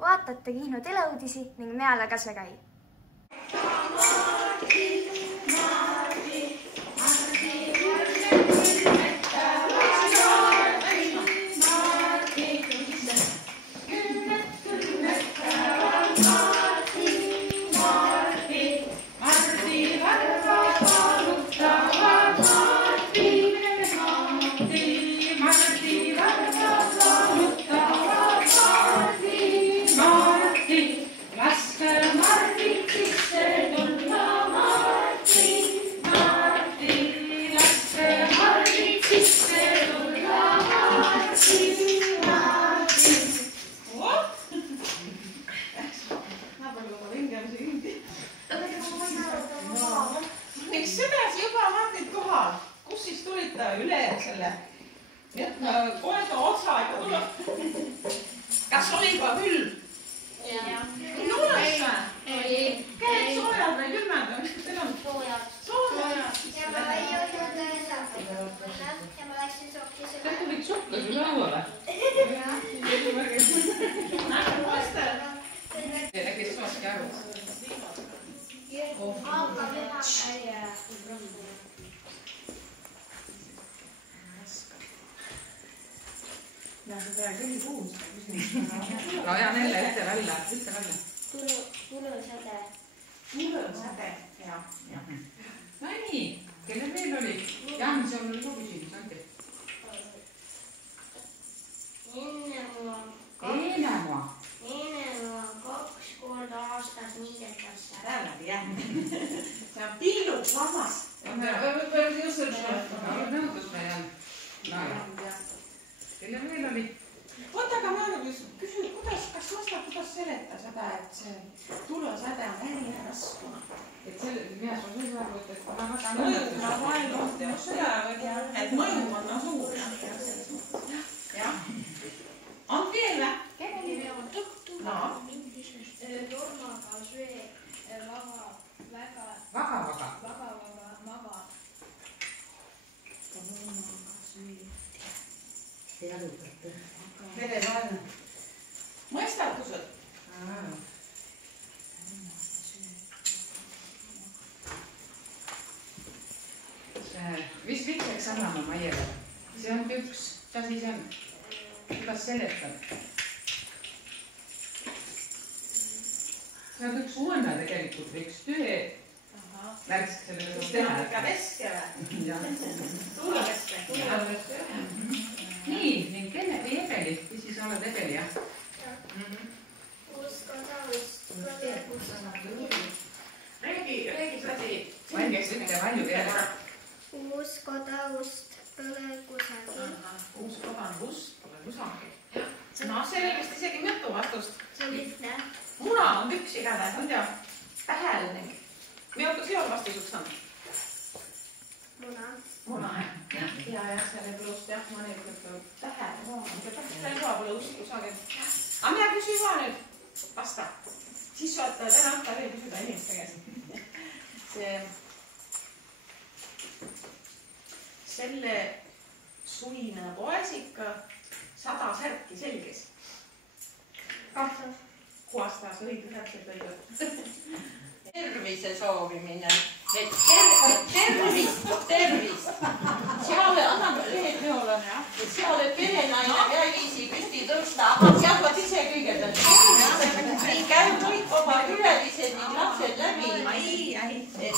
Vaatate Kihnu teleuudisi ning Neala Kasvekäi. Miks sedasi juba Martit kohal? Kus siis tulid ta üle selle? Koeda otsa ikka tuleb. Kas oli ka külm? Tules või? Käed soojad või külmad? Mis teil on? Soojad. Ja ma ei olnud saanud. Ja ma läksin sohkis. Te tulid sohka sul lauale? Kes sooski aru? Aga mina käia. No ja neile ütle välja. Tulõsade. Tulõsade, jah. No nii, kelle meil oli? Jaan, see on ka küsimus, Anti. Enne mua 2 korda aastas niidetakse. Ära läbi, jah. See on pilluk lammas. Nõudus me ei olnud. Kelle meil oli? Oota, aga ma küsin, kas kuidas seleta seda, et see tulõsäde on eri rasku? Et mina sul sõidu aru, et ma väga mõju, et mõju on suur. Jah. On veel või? Kelle nimi on Tõhtu? Tormaga söö väga maga. Mõistatused. Mis vitseks anname Maiele? See on üks, mis asi see on? Kuidas seletab? See on üks uune tegelikult või üks töö värsk sellega saab teha. Ikka veske või? Tuuleveske. Nii, ning kelle või Ebeli? Või siis oled Ebeli, jah? Usko taust põlekusagi. Räägi sadi. Valgeks ütle palju veel. Usko taust põlekusagi. Usko taust põlekusagi. No selgest isegi mitu vastust. See on lihtne. Muna on üks igatahes, on tea? Tähelning. Milles sinu vastuseks on? Muna. Muna, jah. Ja selle pluss jah, ma neid võtab tähele. See ka pole usku saged. Aga mina küsin ka nüüd. Vasta. Siis vaata, täna hakka veel küsida inimeste käest. Selle suvine poesika 100 särki selges. Kuastas õige täpselt õige. Tervise soovimine. Tervist. Seal anname lehed neolane, jah. Seal perenaine käivisi püsti tõsta, aga seal võt ise kõigepealt. Nii käib kõik oma ülelised ning lapsed läbi. Et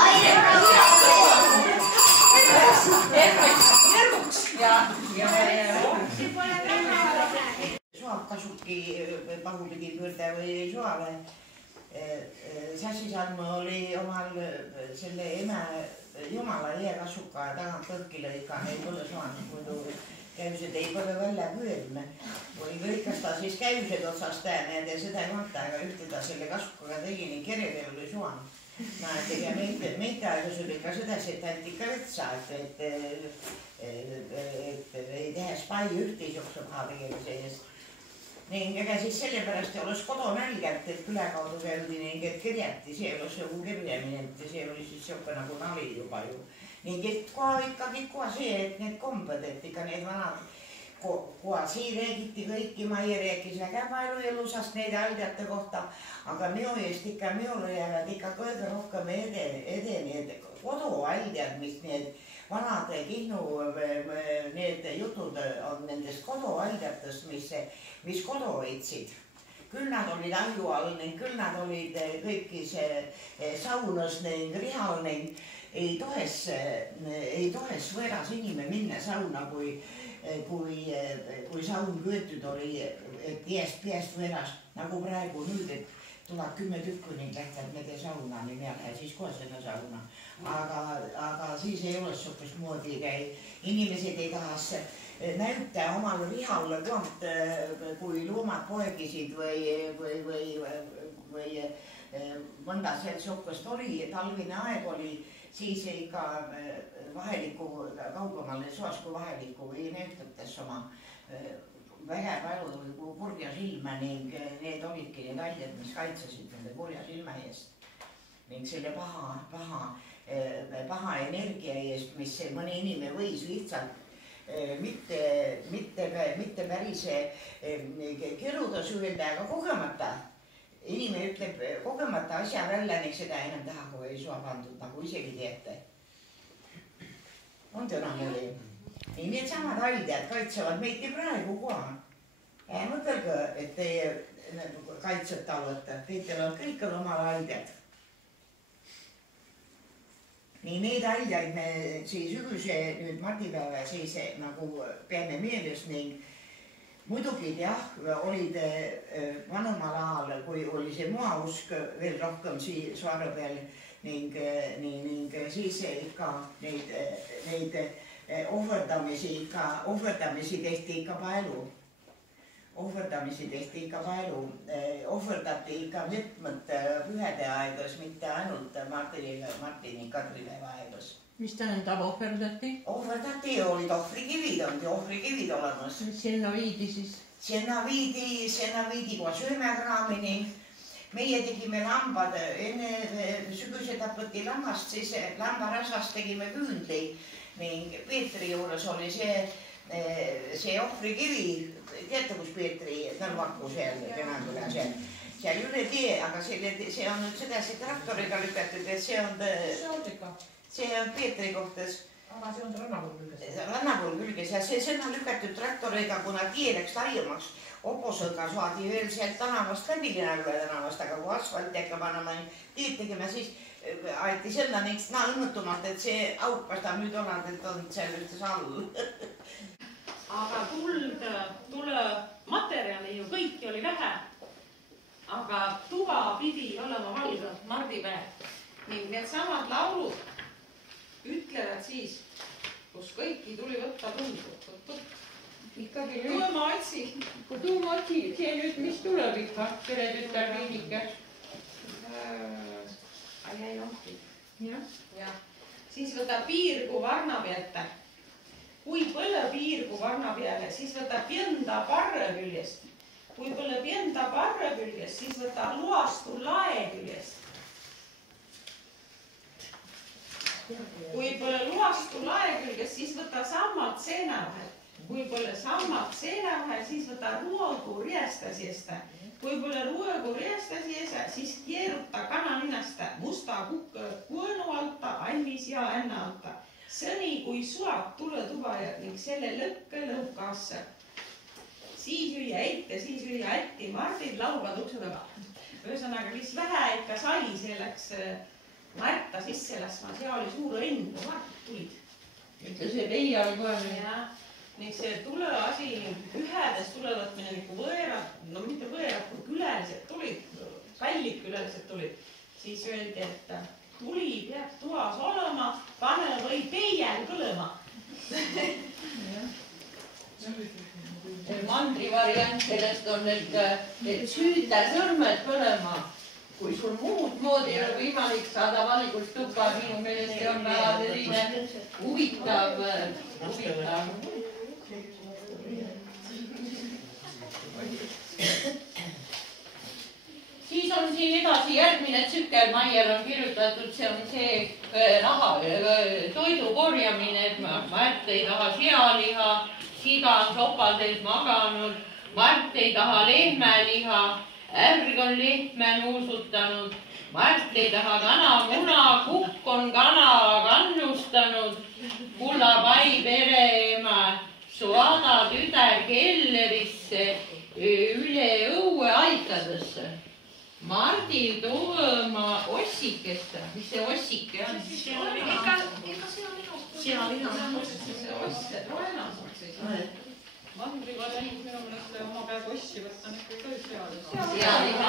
Ai, Jumale. Sassi Salmu oli omal selle eme Jumala jääkasuka tagant tõrki lõika, ei pole saanud muidu käysed ei pole välja küülme. Või lõikas ta siis käysed otsast ja seda ei vaata, aga ühte ta selle kasukaga tegi nii keredel oli suan. Ja meitä aikaisi oli ikka sedasi, et ainult ikka vetsa, et ei teha spai ühteisukse paha tegemise eest. Ning ega siis sellepärast oleks kodu nälgärt, et külekaudu käidi ning et kirjati, see ei olisi joku kirjamine, et see oli siis siuke nagu nali juba ju. Ning et ikkagi koha see, et need kombed, et ikka need vanad koha siin räägiti kõiki, ma ei rääkis väga palju elusast neid aldjate kohta, aga minu eest ikka minule jäävad ikka kõige rohkem need kodualdjad, mis need vanad Kihnu need jutud on nendest kodualdjatest, mis kodu hoidsid. Küll nad olid ahju all ning küll nad olid kõiki saunas ning rihal ning ei tohes võeras inimene minna sauna, kui saun köötud oli, et jääst võeras, nagu praegu nüüd, et tuleb 10 tükku ning lähtavad nende sauna, nii me lähe siis kohe sinna sauna. Aga siis ei ole sopist moodi, inimesed ei tahas näüta omal rihal kohalt, kui loomad poegisid või mõnda sealt sopist oli, talvine aeg oli, siis ikka vaheliku kaugemale soas kui vaheliku või näütates oma väga palju kurja silma ning need olidki need aljad, mis kaitsesid nende kurja silma eest. Ning selle paha energia eest, mis mõni inimene võis lihtsalt mitte päris keruda süüelda, aga kogemata. Inimene ütleb kogemata asja välja ning seda enam taha, kui ei sua pandud, nagu isegi teete. On täna oli. Need samad aldjad kaitsevad meid praegu koha. Mõtelge, et teie kaitsete olete. Teitel on kõik on omal aldjad. Nii need aldjaid me siis ühuse nüüd mardipäeva siis nagu peame meeles ning muidugi jah, olid vanumal ajal, kui oli see moausk veel rohkem Saare peal ning siis ikka neid ohverdamisi tehti ikka palju. Ohverdati ikka mitmed pühede aegas, mitte ainult Martini Kadripäeva aegas. Mis tähendab ohverdati? Ohverdati olid ohvrikivid olemas. Mis sinna viidi siis? Sinna viidi kohe söömekraamini. Meie tegime lambad, enne sügise tapati lammast, siis lambarasvast tegime küündli ning Peetri juures oli see ohvrikivi, teate kus Peetri nõlvaku seal, Venaküla seal üle tee, aga see on nüüd sedasi traktoriga lükatud, et see on Peetri kohtas. Aga see on rannapool külges. Rannapool külges ja see on lükatud traktoriga, kuna tie läks laiemaks. Oposõga saadi veel sealt tänavast läbi Linaküla tänavast, aga kui asfalt jäkka panema teed tegema, siis aeti selle ning õnnetumalt, et see auk, kas ta nüüd on, et on seal ühtes all. Aga tule materjali ju kõiki oli vähe. Aga tuva pidi olema valgad mardipäev. Ning need samad laulud ütlevad siis, kus kõiki tuli võtta tundu. Ikkagi Tuumaotsi. Tuumaotsi, see nüüd mis tuleb ikka, tere tütar Viinikas. Jäi ohti. Jah. Siis võta piirgu varna pealt. Kui põle piirgu varna peale, siis võta pienda parre küljest. Kui põle pienda parre küljest, siis võta luastu lae küljest. Kui põle luastu lae küljest, siis võta sammad seina vahel. Kui põle sammad seina vahel, siis võta ruogu riestasjesta. Kui põle ruogu riestasjesta, siis keeruta kanalinnasta musta kuõnu alta, annis ja änna alta. Sõni kui suab tule tuba ning selle lõkke lõukasse. Siis üli ätti Mardid laulvad ukse taga. Ühesõnaga, mis vähe ikka sai selleks Märta sisse laskma, see oli suur õnn, kui Mart tulid. Ütle see leia oli kohe. Ning see tule asi ühedes tulevõtmine nagu võerad, no mitte võerad, kui külelised tulid Kallikülased tulid, siis öeldi, et tuli peab toas olema, pane või peiel kõlema. Mandri variant sellest on, et süüda sõrmed põlema. Kui sul muud moodi ei ole võimalik saada valgust tuppa, minu meelest on väga selline huvitav. Siis on siin edasi järgmine tsükkel, Maier on kirjutatud, see on see raha, toidu korjamine, et Märt ei taha sealiha, siga on sopades maganud, Mart ei taha lehmeliha, ärg on lehme nuusutanud, Mart ei taha kanamuna, kukk on kana kannustanud, kullapai pereema, Suada tüder kellerisse, üle õue aitadesse. Mardil tooma ossikest, mis see ossike on? Ikka see on minu. Sealiha. See oss, roenas on siis. Mandri variant minu meelest oma käega ossi võtta on ikka ka sealiha.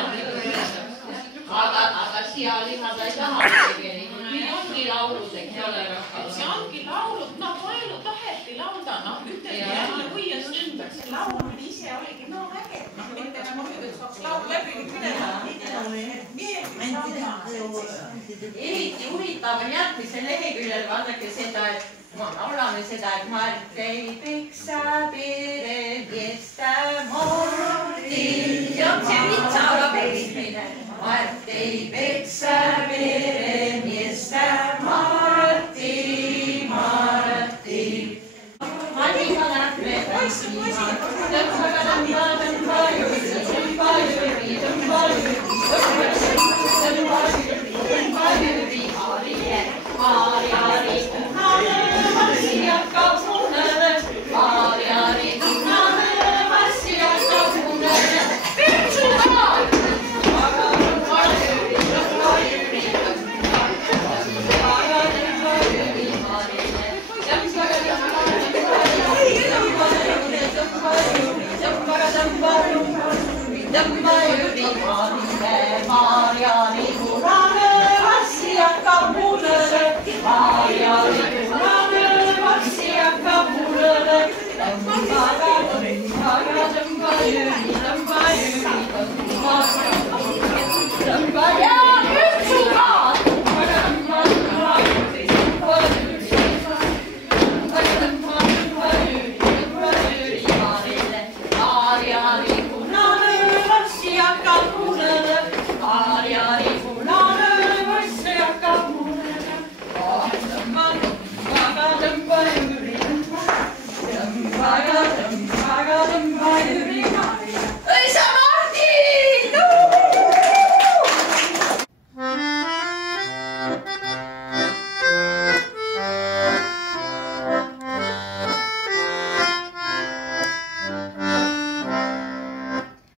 Aga sealiha ta ei taha tegelikult. Nii ongi laulud, eks ole rahval. See ongi laulud, palju taheti laulda, üteldi võiast ümber. See laul ise oligi äge. Mitte nagu nüüd, et saaks laul läbi eriti huvitav on järgmisel leheküljel, vaadake seda, et laulame seda, et Mart ei peksa pere piesta mordi. See on see vitsaga peksmine. Mart ei peksa pere